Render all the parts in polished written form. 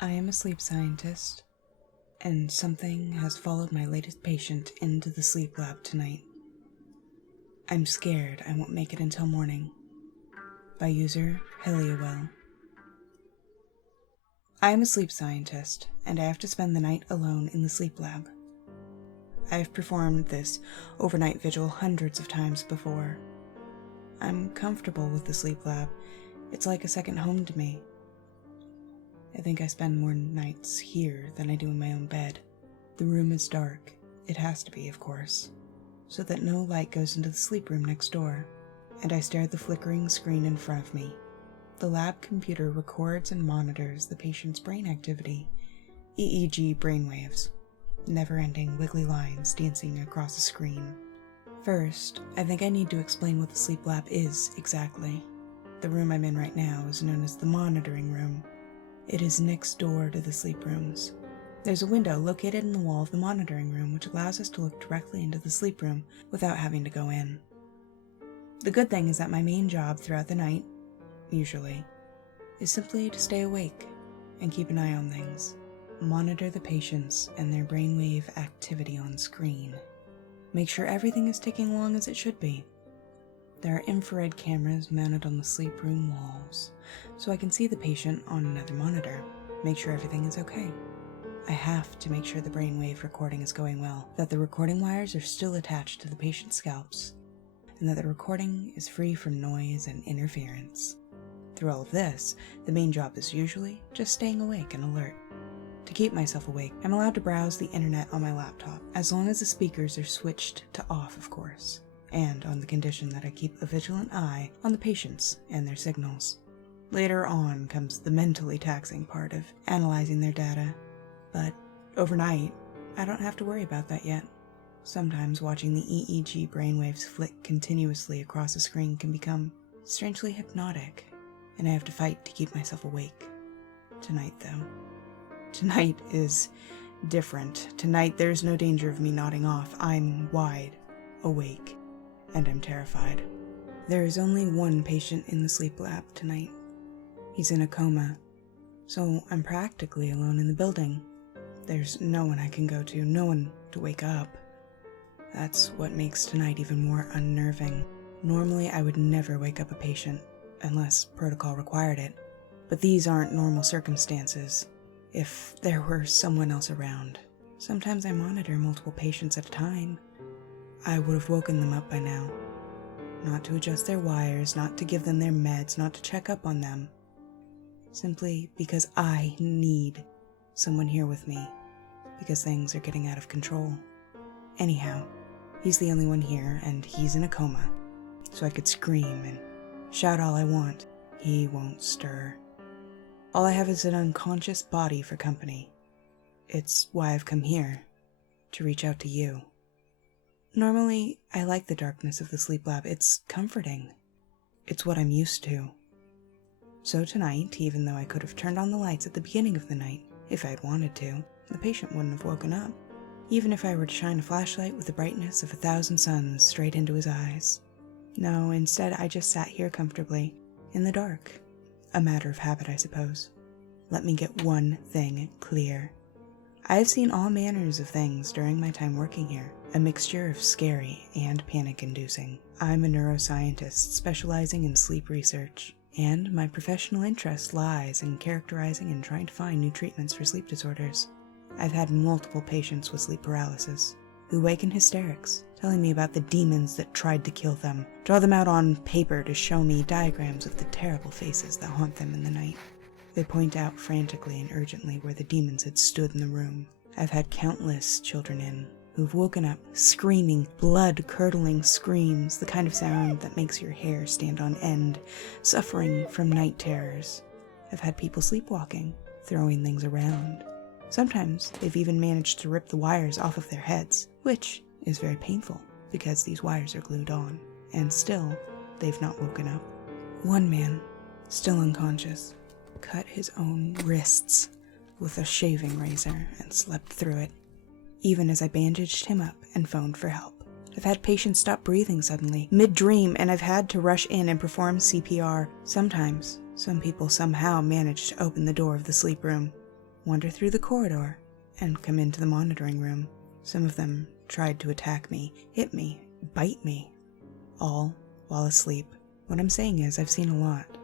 I am a sleep scientist, and something has followed my latest patient into the sleep lab tonight. I'm scared I won't make it until morning. By user Heliowell. I am a sleep scientist, and I have to spend the night alone in the sleep lab. I have performed this overnight vigil hundreds of times before. I'm comfortable with the sleep lab. It's like a second home to me. I think I spend more nights here than I do in my own bed. The room is dark. It has to be, of course, so that no light goes into the sleep room next door, and I stare at the flickering screen in front of me. The lab computer records and monitors the patient's brain activity, EEG brainwaves, never-ending wiggly lines dancing across the screen. First, I think I need to explain what the sleep lab is exactly. The room I'm in right now is known as the monitoring room. It is next door to the sleep rooms. There's a window located in the wall of the monitoring room which allows us to look directly into the sleep room without having to go in. The good thing is that my main job throughout the night, usually, is simply to stay awake and keep an eye on things, monitor the patients and their brainwave activity on screen, make sure everything is ticking along as it should be. There are infrared cameras mounted on the sleep room walls, so I can see the patient on another monitor, make sure everything is okay. I have to make sure the brainwave recording is going well, that the recording wires are still attached to the patient's scalps, and that the recording is free from noise and interference. Through all of this, the main job is usually just staying awake and alert. To keep myself awake, I'm allowed to browse the internet on my laptop, as long as the speakers are switched to off, of course, and on the condition that I keep a vigilant eye on the patients and their signals. Later on comes the mentally taxing part of analyzing their data, but overnight, I don't have to worry about that yet. Sometimes watching the EEG brainwaves flick continuously across the screen can become strangely hypnotic, and I have to fight to keep myself awake. Tonight, though. Tonight is different. Tonight, there's no danger of me nodding off. I'm wide awake, and I'm terrified. There is only one patient in the sleep lab tonight. He's in a coma, so I'm practically alone in the building. There's no one I can go to, no one to wake up. That's what makes tonight even more unnerving. Normally, I would never wake up a patient, unless protocol required it. But these aren't normal circumstances. If there were someone else around, sometimes I monitor multiple patients at a time. I would have woken them up by now. Not to adjust their wires, not to give them their meds, not to check up on them. Simply because I need someone here with me, because things are getting out of control. Anyhow, he's the only one here, and he's in a coma, so I could scream and shout all I want. He won't stir. All I have is an unconscious body for company. It's why I've come here, to reach out to you. Normally, I like the darkness of the sleep lab. It's comforting. It's what I'm used to. So tonight, even though I could have turned on the lights at the beginning of the night, if I had wanted to, the patient wouldn't have woken up. Even if I were to shine a flashlight with the brightness of 1,000 suns straight into his eyes. No, instead I just sat here comfortably, in the dark. A matter of habit, I suppose. Let me get one thing clear. I have seen all manners of things during my time working here, a mixture of scary and panic-inducing. I'm a neuroscientist specializing in sleep research, and my professional interest lies in characterizing and trying to find new treatments for sleep disorders. I've had multiple patients with sleep paralysis who wake in hysterics, telling me about the demons that tried to kill them, draw them out on paper to show me diagrams of the terrible faces that haunt them in the night. They point out frantically and urgently where the demons had stood in the room. I've had countless children in who've woken up screaming, blood-curdling screams, the kind of sound that makes your hair stand on end, suffering from night terrors. I've had people sleepwalking, throwing things around. Sometimes they've even managed to rip the wires off of their heads, which is very painful because these wires are glued on, and still, they've not woken up. One man, still unconscious, cut his own wrists with a shaving razor and slept through it, even as I bandaged him up and phoned for help. I've had patients stop breathing suddenly, mid-dream, and I've had to rush in and perform CPR. Sometimes, some people somehow manage to open the door of the sleep room. wander through the corridor, and come into the monitoring room. Some of them tried to attack me, hit me, bite me, all while asleep. What I'm saying is, I've seen a lot.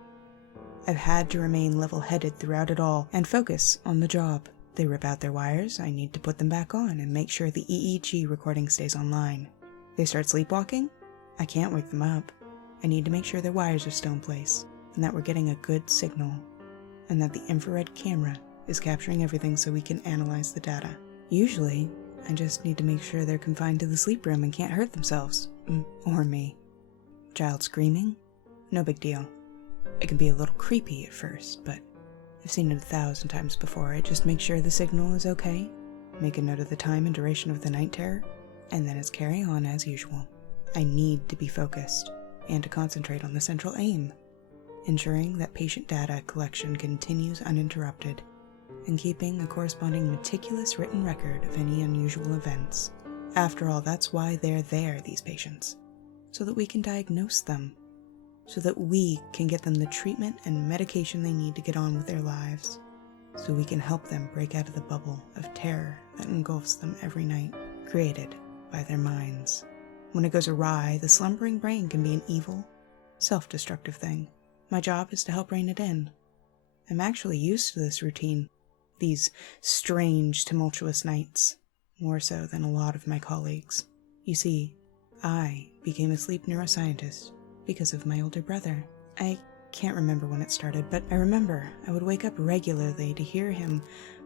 I've had to remain level-headed throughout it all and focus on the job. They rip out their wires, I need to put them back on and make sure the EEG recording stays online. They start sleepwalking, I can't wake them up. I need to make sure their wires are still in place, and that we're getting a good signal, and that the infrared camera is capturing everything so we can analyze the data. Usually, I just need to make sure they're confined to the sleep room and can't hurt themselves. Or me. Child screaming? No big deal. It can be a little creepy at first, but I've seen it 1,000 times before. I just make sure the signal is okay, make a note of the time and duration of the night terror, and then it's carry on as usual. I need to be focused and to concentrate on the central aim, ensuring that patient data collection continues uninterrupted and keeping a corresponding meticulous written record of any unusual events. After all, that's why they're there, these patients, so that we can diagnose them, so that we can get them the treatment and medication they need to get on with their lives, so we can help them break out of the bubble of terror that engulfs them every night, created by their minds. When it goes awry, the slumbering brain can be an evil, self-destructive thing. My job is to help rein it in. I'm actually used to this routine, these strange, tumultuous nights, more so than a lot of my colleagues. You see, I became a sleep neuroscientist because of my older brother. I can't remember when it started, but I remember I would wake up regularly to hear him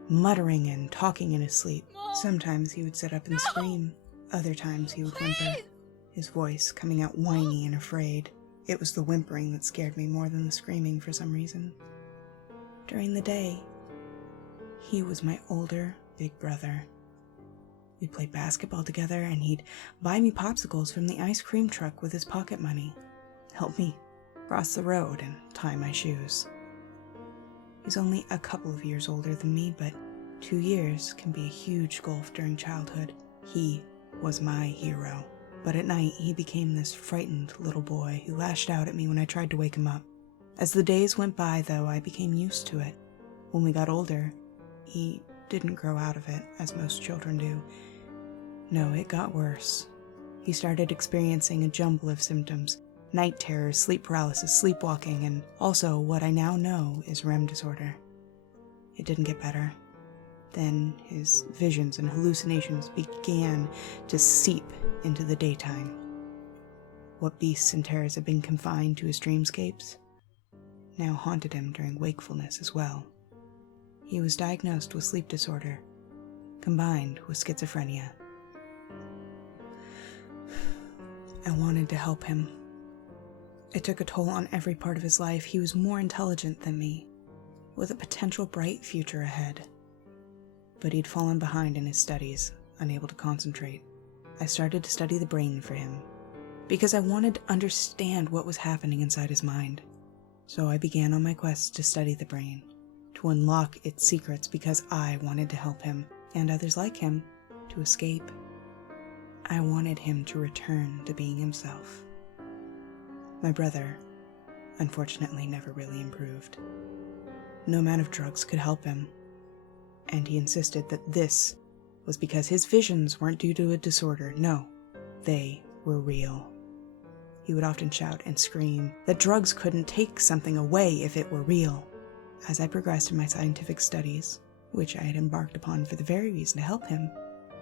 muttering and talking in his sleep. Sometimes he would sit up and scream. Other times he would whimper, his voice coming out whiny and afraid. It was the whimpering that scared me more than the screaming for some reason. During the day, he was my older big brother. We'd play basketball together, and he'd buy me popsicles from the ice cream truck with his pocket money, help me cross the road, and tie my shoes. He's only a couple of years older than me, but 2 years can be a huge gulf during childhood. He was my hero. But at night, he became this frightened little boy who lashed out at me when I tried to wake him up. As the days went by, though, I became used to it. When we got older, he didn't grow out of it, as most children do. No, it got worse. He started experiencing a jumble of symptoms: night terrors, sleep paralysis, sleepwalking, and also what I now know is REM disorder. It didn't get better. Then his visions and hallucinations began to seep into the daytime. What beasts and terrors had been confined to his dreamscapes now haunted him during wakefulness as well. He was diagnosed with sleep disorder, combined with schizophrenia. I wanted to help him. It took a toll on every part of his life. He was more intelligent than me, with a potential bright future ahead. But he'd fallen behind in his studies, unable to concentrate. I started to study the brain for him, because I wanted to understand what was happening inside his mind. So I began on my quest to study the brain, to unlock its secrets, because I wanted to help him, and others like him, to escape. I wanted him to return to being himself. My brother, unfortunately, never really improved. No amount of drugs could help him, and he insisted that this was because his visions weren't due to a disorder. No, they were real. He would often shout and scream that drugs couldn't take something away if it were real. As I progressed in my scientific studies, which I had embarked upon for the very reason to help him,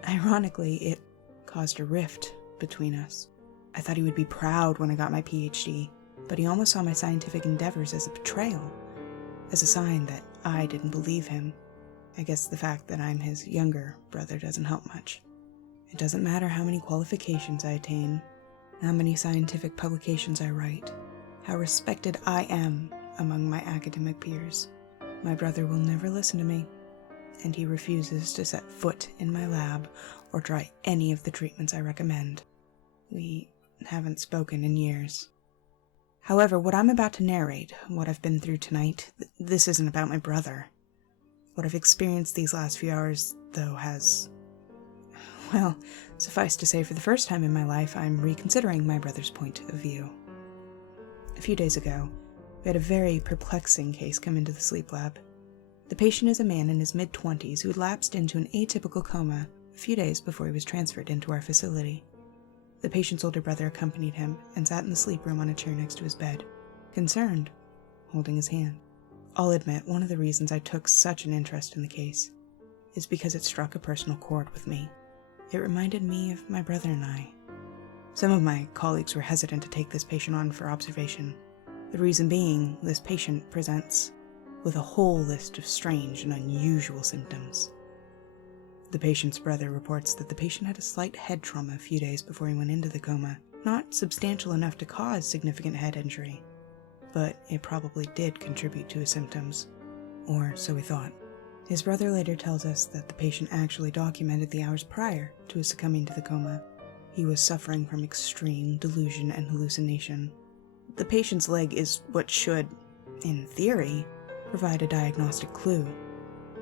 ironically, it caused a rift between us. I thought he would be proud when I got my PhD, but he almost saw my scientific endeavors as a betrayal, as a sign that I didn't believe him. I guess the fact that I'm his younger brother doesn't help much. It doesn't matter how many qualifications I attain, how many scientific publications I write, how respected I am among my academic peers. My brother will never listen to me, and he refuses to set foot in my lab or try any of the treatments I recommend. We haven't spoken in years. However, what I'm about to narrate, what I've been through tonight, this isn't about my brother. What I've experienced these last few hours, though, has... Well, suffice to say, for the first time in my life, I'm reconsidering my brother's point of view. A few days ago, we had a very perplexing case come into the sleep lab. The patient is a man in his mid-20s who lapsed into an atypical coma a few days before he was transferred into our facility. The patient's older brother accompanied him and sat in the sleep room on a chair next to his bed, concerned, holding his hand. I'll admit, one of the reasons I took such an interest in the case is because it struck a personal chord with me. It reminded me of my brother and I. Some of my colleagues were hesitant to take this patient on for observation. The reason being, this patient presents with a whole list of strange and unusual symptoms. The patient's brother reports that the patient had a slight head trauma a few days before he went into the coma, not substantial enough to cause significant head injury, but it probably did contribute to his symptoms, or so we thought. His brother later tells us that the patient actually documented the hours prior to his succumbing to the coma. He was suffering from extreme delusion and hallucination. The patient's leg is what should, in theory, provide a diagnostic clue.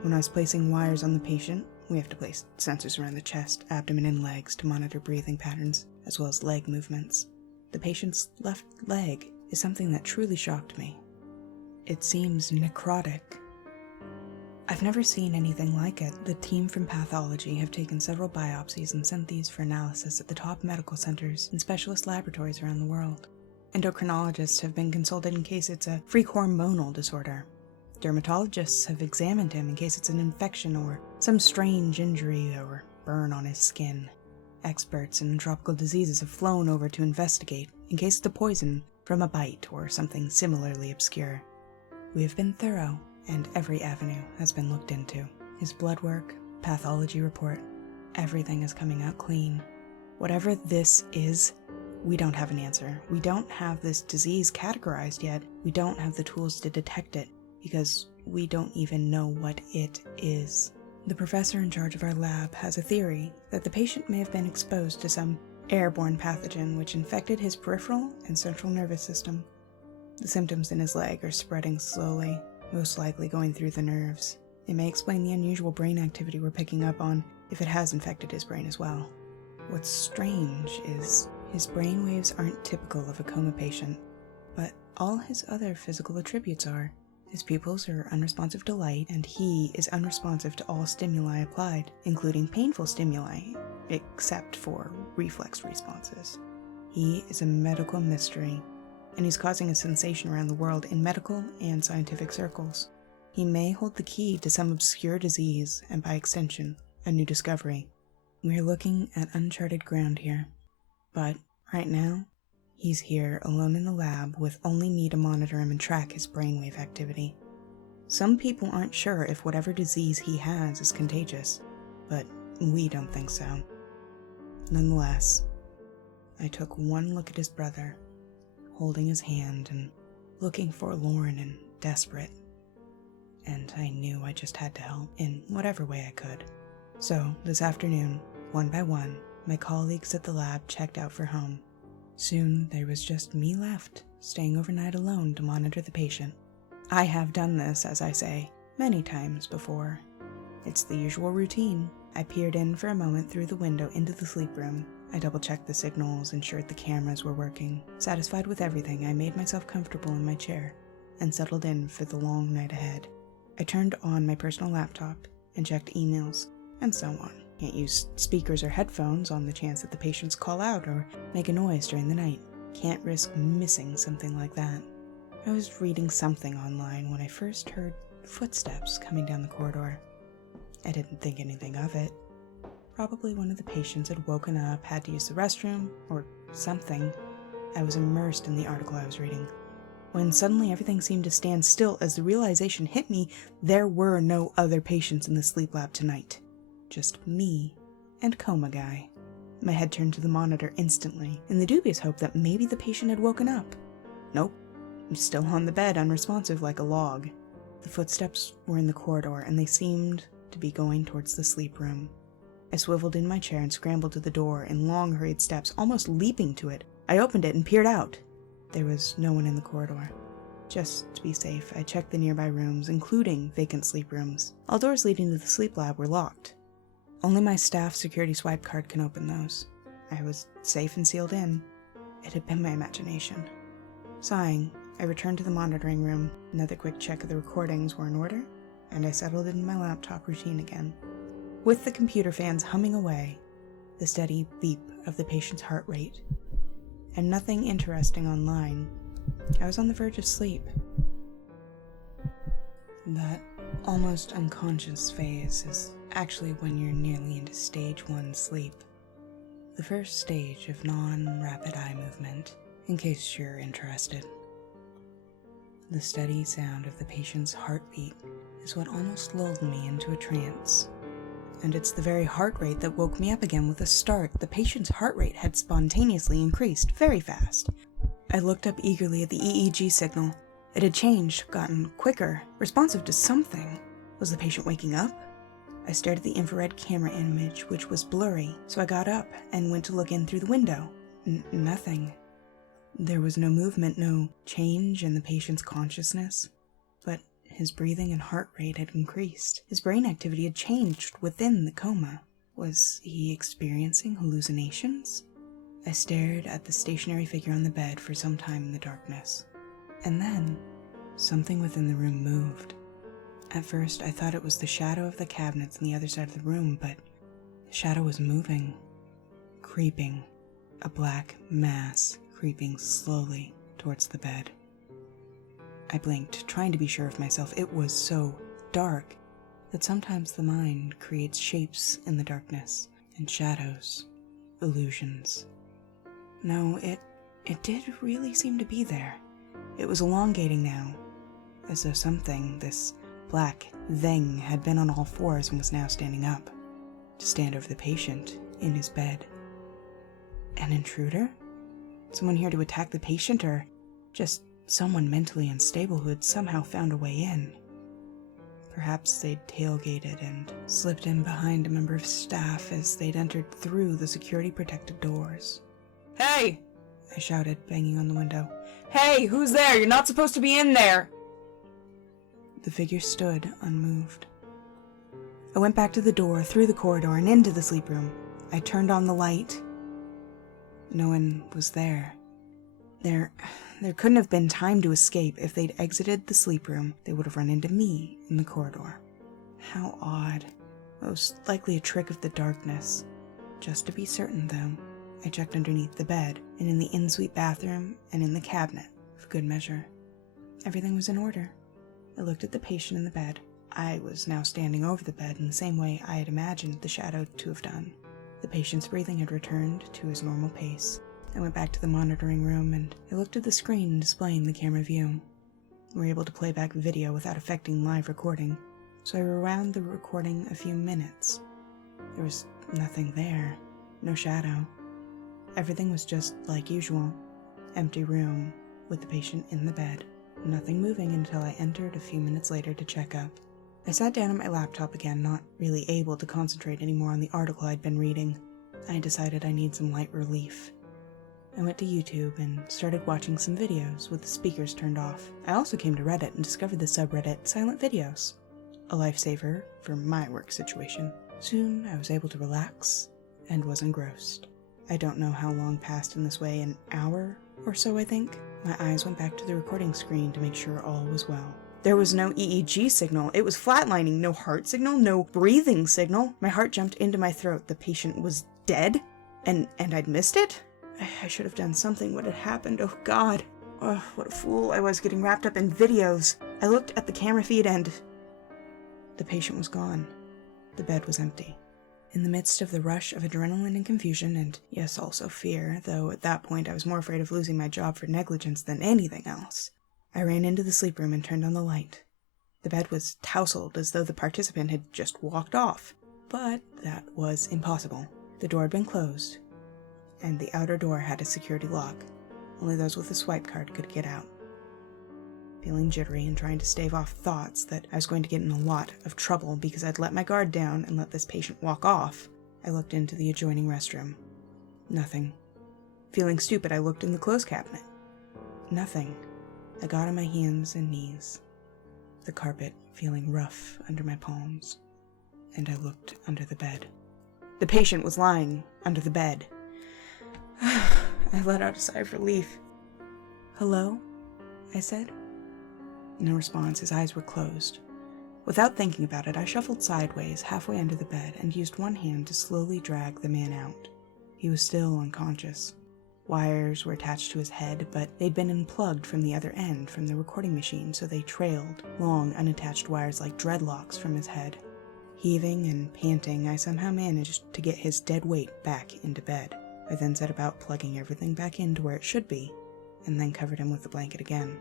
When I was placing wires on the patient, we have to place sensors around the chest, abdomen, and legs to monitor breathing patterns, as well as leg movements. The patient's left leg is something that truly shocked me. It seems necrotic. I've never seen anything like it. The team from pathology have taken several biopsies and sent these for analysis at the top medical centers and specialist laboratories around the world. Endocrinologists have been consulted in case it's a freak hormonal disorder. Dermatologists have examined him in case it's an infection or some strange injury or burn on his skin. Experts in tropical diseases have flown over to investigate in case it's a poison from a bite or something similarly obscure. We have been thorough, and every avenue has been looked into. His blood work, pathology report, everything is coming out clean. Whatever this is, we don't have an answer. We don't have this disease categorized yet. We don't have the tools to detect it, because we don't even know what it is. The professor in charge of our lab has a theory that the patient may have been exposed to some airborne pathogen which infected his peripheral and central nervous system. The symptoms in his leg are spreading slowly, most likely going through the nerves. It may explain the unusual brain activity we're picking up on if it has infected his brain as well. What's strange is his brain waves aren't typical of a coma patient, but all his other physical attributes are. His pupils are unresponsive to light, and he is unresponsive to all stimuli applied, including painful stimuli, except for reflex responses. He is a medical mystery, and he's causing a sensation around the world in medical and scientific circles. He may hold the key to some obscure disease, and by extension, a new discovery. We're looking at uncharted ground here, but right now, he's here alone in the lab with only me to monitor him and track his brainwave activity. Some people aren't sure if whatever disease he has is contagious, but we don't think so. Nonetheless, I took one look at his brother, holding his hand and looking forlorn and desperate, and I knew I just had to help in whatever way I could. So, this afternoon, one by one, my colleagues at the lab checked out for home. Soon, there was just me left, staying overnight alone to monitor the patient. I have done this, as I say, many times before. It's the usual routine. I peered in for a moment through the window into the sleep room. I double-checked the signals, ensured the cameras were working. Satisfied with everything, I made myself comfortable in my chair and settled in for the long night ahead. I turned on my personal laptop and checked emails, and so on. Can't use speakers or headphones on the chance that the patients call out or make a noise during the night. Can't risk missing something like that. I was reading something online when I first heard footsteps coming down the corridor. I didn't think anything of it. Probably one of the patients had woken up, had to use the restroom, or something. I was immersed in the article I was reading, when suddenly everything seemed to stand still as the realization hit me there were no other patients in the sleep lab tonight. Just me and Coma Guy. My head turned to the monitor instantly, in the dubious hope that maybe the patient had woken up. Nope. I'm still on the bed, unresponsive like a log. The footsteps were in the corridor, and they seemed to be going towards the sleep room. I swiveled in my chair and scrambled to the door in long, hurried steps, almost leaping to it. I opened it and peered out. There was no one in the corridor. Just to be safe, I checked the nearby rooms, including vacant sleep rooms. All doors leading to the sleep lab were locked. Only my staff security swipe card can open those. I was safe and sealed in. It had been my imagination. Sighing, I returned to the monitoring room. Another quick check of the recordings were in order, and I settled into my laptop routine again. With the computer fans humming away, the steady beep of the patient's heart rate, and nothing interesting online, I was on the verge of sleep. That almost unconscious phase is actually when you're nearly into stage 1 sleep, the first stage of non-rapid eye movement, in case you're interested. The steady sound of the patient's heartbeat is what almost lulled me into a trance. And it's the very heart rate that woke me up again with a start. The patient's heart rate had spontaneously increased very fast. I looked up eagerly at the EEG signal. It had changed, gotten quicker, responsive to something. Was the patient waking up? I stared at the infrared camera image, which was blurry, so I got up and went to look in through the window. Nothing. There was no movement, no change in the patient's consciousness. But his breathing and heart rate had increased. His brain activity had changed within the coma. Was he experiencing hallucinations? I stared at the stationary figure on the bed for some time in the darkness. And then, something within the room moved. At first, I thought it was the shadow of the cabinets on the other side of the room, but the shadow was moving, creeping, a black mass creeping slowly towards the bed. I blinked, trying to be sure of myself. It was so dark that sometimes the mind creates shapes in the darkness and shadows, illusions. No, it did really seem to be there. It was elongating now, as though something, this black thing, had been on all fours and was now standing up, to stand over the patient in his bed. An intruder? Someone here to attack the patient, or just someone mentally unstable who had somehow found a way in? Perhaps they'd tailgated and slipped in behind a member of staff as they'd entered through the security-protected doors. "Hey!" I shouted, banging on the window. "Hey, who's there? You're not supposed to be in there!" The figure stood unmoved. I went back to the door, through the corridor, and into the sleep room. I turned on the light. No one was there. There couldn't have been time to escape. If they'd exited the sleep room, they would have run into me in the corridor. How odd. Most likely a trick of the darkness. Just to be certain, though, I checked underneath the bed, and in the en-suite bathroom, and in the cabinet, for good measure. Everything was in order. I looked at the patient in the bed. I was now standing over the bed in the same way I had imagined the shadow to have done. The patient's breathing had returned to his normal pace. I went back to the monitoring room, and I looked at the screen displaying the camera view. We were able to play back video without affecting live recording, so I rewound the recording a few minutes. There was nothing there, no shadow. Everything was just like usual. Empty room, with the patient in the bed. Nothing moving until I entered a few minutes later to check up. I sat down at my laptop again, not really able to concentrate anymore on the article I'd been reading. I decided I need some light relief. I went to YouTube and started watching some videos with the speakers turned off. I also came to Reddit and discovered the subreddit Silent Videos, a lifesaver for my work situation. Soon I was able to relax and was engrossed. I don't know how long passed in this way, an hour or so I think. My eyes went back to the recording screen to make sure all was well. There was no EEG signal. It was flatlining. No heart signal, no breathing signal. My heart jumped into my throat. The patient was dead? And I'd missed it? I should have done something. What had happened? Oh God. Oh, what a fool I was getting wrapped up in videos. I looked at the camera feed and the patient was gone. The bed was empty. In the midst of the rush of adrenaline and confusion, and yes, also fear, though at that point I was more afraid of losing my job for negligence than anything else, I ran into the sleep room and turned on the light. The bed was tousled as though the participant had just walked off, but that was impossible. The door had been closed, and the outer door had a security lock. Only those with a swipe card could get out. Feeling jittery and trying to stave off thoughts that I was going to get in a lot of trouble because I'd let my guard down and let this patient walk off, I looked into the adjoining restroom. Nothing. Feeling stupid, I looked in the clothes cabinet. Nothing. I got on my hands and knees, the carpet feeling rough under my palms, and I looked under the bed. The patient was lying under the bed. I let out a sigh of relief. "Hello?" I said. No response. His eyes were closed. Without thinking about it, I shuffled sideways halfway under the bed and used one hand to slowly drag the man out. He was still unconscious. Wires were attached to his head, but they'd been unplugged from the other end from the recording machine, so they trailed long, unattached wires like dreadlocks from his head. Heaving and panting, I somehow managed to get his dead weight back into bed. I then set about plugging everything back into where it should be, and then covered him with the blanket again.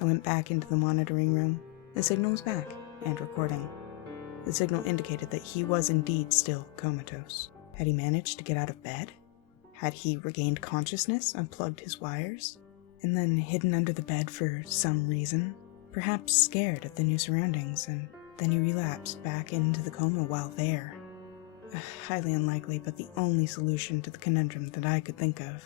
I went back into the monitoring room. The signal was back, and recording. The signal indicated that he was indeed still comatose. Had he managed to get out of bed? Had he regained consciousness, unplugged his wires, and then hidden under the bed for some reason? Perhaps scared at the new surroundings, and then he relapsed back into the coma while there. Highly unlikely, but the only solution to the conundrum that I could think of.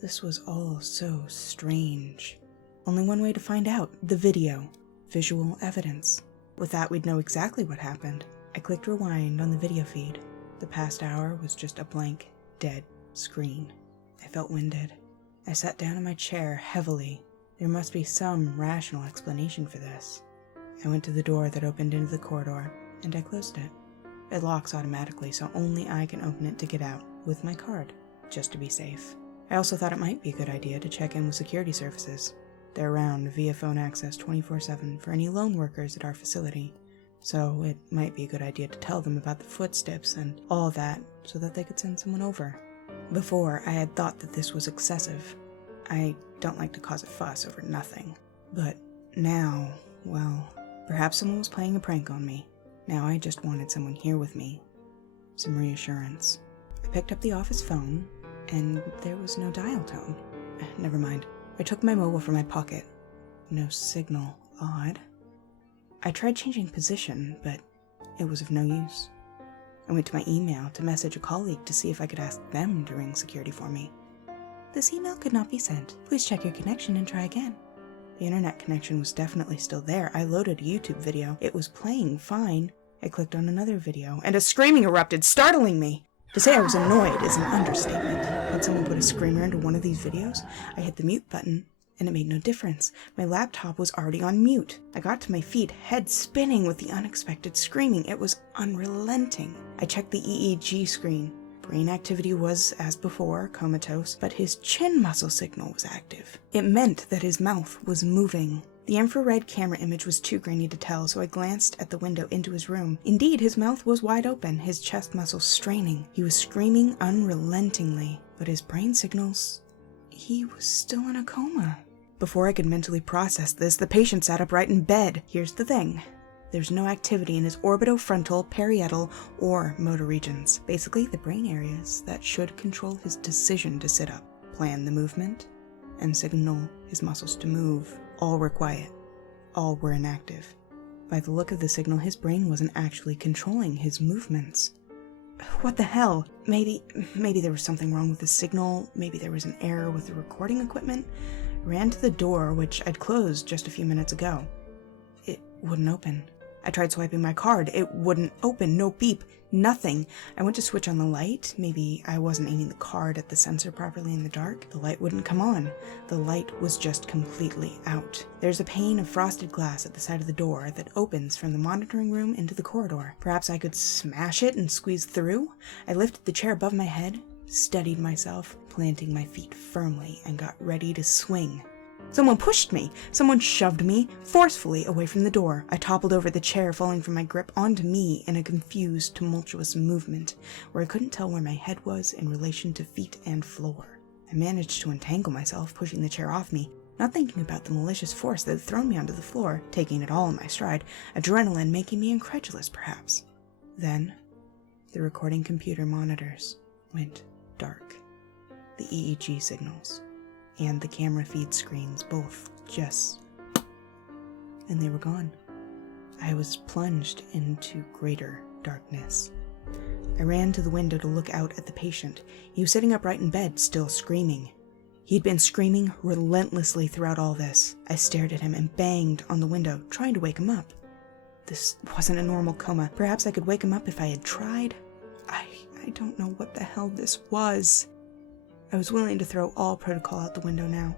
This was all so strange. Only one way to find out: the video. Visual evidence. With that, we'd know exactly what happened. I clicked rewind on the video feed. The past hour was just a blank, dead screen. I felt winded. I sat down in my chair heavily. There must be some rational explanation for this. I went to the door that opened into the corridor, and I closed it. It locks automatically, so only I can open it to get out, with my card, just to be safe. I also thought it might be a good idea to check in with security services. They're around via phone access 24/7 for any lone workers at our facility, so it might be a good idea to tell them about the footsteps and all that so that they could send someone over. Before, I had thought that this was excessive. I don't like to cause a fuss over nothing. But now, well, perhaps someone was playing a prank on me. Now I just wanted someone here with me. Some reassurance. I picked up the office phone, and there was no dial tone. Never mind. I took my mobile from my pocket. No signal. Odd. I tried changing position, but it was of no use. I went to my email to message a colleague to see if I could ask them to ring security for me. This email could not be sent. Please check your connection and try again. The internet connection was definitely still there. I loaded a YouTube video. It was playing fine. I clicked on another video, and a screaming erupted, startling me. To say I was annoyed is an understatement. Had someone put a screamer into one of these videos? I hit the mute button, and it made no difference. My laptop was already on mute. I got to my feet, head spinning with the unexpected screaming. It was unrelenting. I checked the EEG screen. Brain activity was, as before, comatose, but his chin muscle signal was active. It meant that his mouth was moving. The infrared camera image was too grainy to tell, so I glanced at the window into his room. Indeed, his mouth was wide open, his chest muscles straining. He was screaming unrelentingly, but his brain signals... he was still in a coma. Before I could mentally process this, the patient sat upright in bed. Here's the thing. There's no activity in his orbitofrontal, parietal, or motor regions. Basically, the brain areas that should control his decision to sit up, plan the movement, and signal his muscles to move. All were quiet. All were inactive. By the look of the signal, his brain wasn't actually controlling his movements. What the hell? Maybe there was something wrong with the signal. Maybe there was an error with the recording equipment. I ran to the door, which I'd closed just a few minutes ago. It wouldn't open. I tried swiping my card. It wouldn't open. No beep. Nothing. I went to switch on the light. Maybe I wasn't aiming the card at the sensor properly in the dark. The light wouldn't come on. The light was just completely out. There's a pane of frosted glass at the side of the door that opens from the monitoring room into the corridor. Perhaps I could smash it and squeeze through? I lifted the chair above my head, steadied myself, planting my feet firmly, and got ready to swing. Someone pushed me. Someone shoved me forcefully away from the door. I toppled over the chair, falling from my grip onto me in a confused, tumultuous movement, where I couldn't tell where my head was in relation to feet and floor. I managed to entangle myself, pushing the chair off me, not thinking about the malicious force that had thrown me onto the floor, taking it all in my stride, adrenaline making me incredulous, perhaps. Then, the recording computer monitors went dark. The EEG signals and the camera feed screens both just... and they were gone. I was plunged into greater darkness. I ran to the window to look out at the patient. He was sitting upright in bed, still screaming. He'd been screaming relentlessly throughout all this. I stared at him and banged on the window, trying to wake him up. This wasn't a normal coma. Perhaps I could wake him up if I had tried. I don't know what the hell this was. I was willing to throw all protocol out the window now.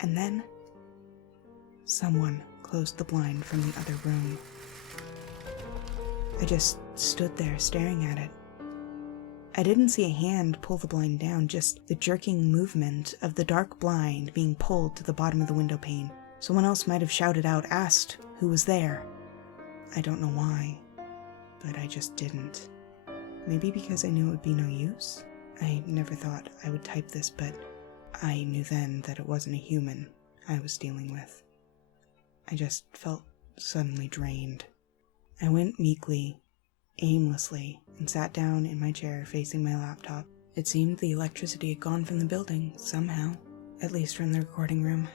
And then, someone closed the blind from the other room. I just stood there staring at it. I didn't see a hand pull the blind down, just the jerking movement of the dark blind being pulled to the bottom of the window pane. Someone else might have shouted out, asked who was there. I don't know why, but I just didn't. Maybe because I knew it would be no use? I never thought I would type this, but I knew then that it wasn't a human I was dealing with. I just felt suddenly drained. I went meekly, aimlessly, and sat down in my chair facing my laptop. It seemed the electricity had gone from the building, somehow, at least from the recording room.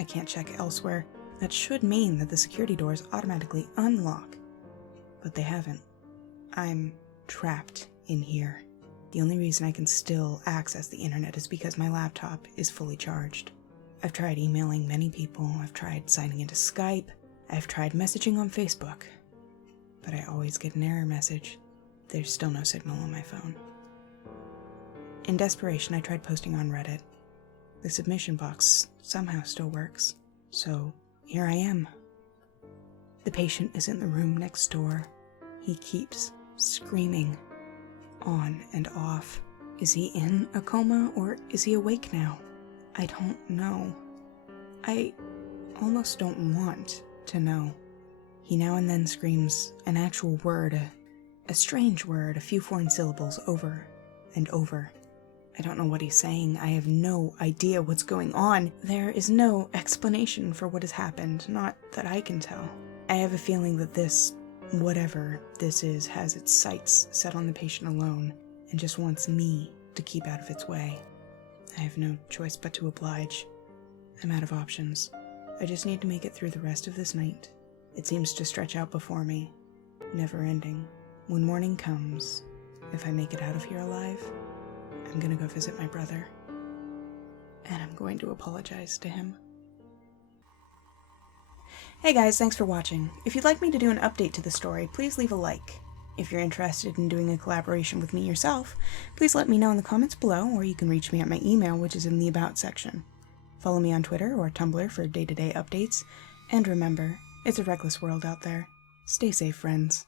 I can't check elsewhere. That should mean that the security doors automatically unlock, but they haven't. I'm trapped in here. The only reason I can still access the internet is because my laptop is fully charged. I've tried emailing many people, I've tried signing into Skype, I've tried messaging on Facebook, but I always get an error message. There's still no signal on my phone. In desperation, I tried posting on Reddit. The submission box somehow still works, so here I am. The patient is in the room next door. He keeps screaming on and off. Is he in a coma or is he awake now? I don't know. I almost don't want to know. He now and then screams an actual word, a strange word, a few foreign syllables over and over. I don't know what he's saying. I have no idea what's going on. There is no explanation for what has happened, not that I can tell. I have a feeling that this, whatever this is, has its sights set on the patient alone and just wants me to keep out of its way. I have no choice but to oblige. I'm out of options. I just need to make it through the rest of this night. It seems to stretch out before me, never ending. When morning comes, if I make it out of here alive, I'm gonna go visit my brother, and I'm going to apologize to him. Hey guys, thanks for watching. If you'd like me to do an update to the story, please leave a like. If you're interested in doing a collaboration with me yourself, please let me know in the comments below, or you can reach me at my email, which is in the About section. Follow me on Twitter or Tumblr for day-to-day updates, and remember, it's a reckless world out there. Stay safe, friends.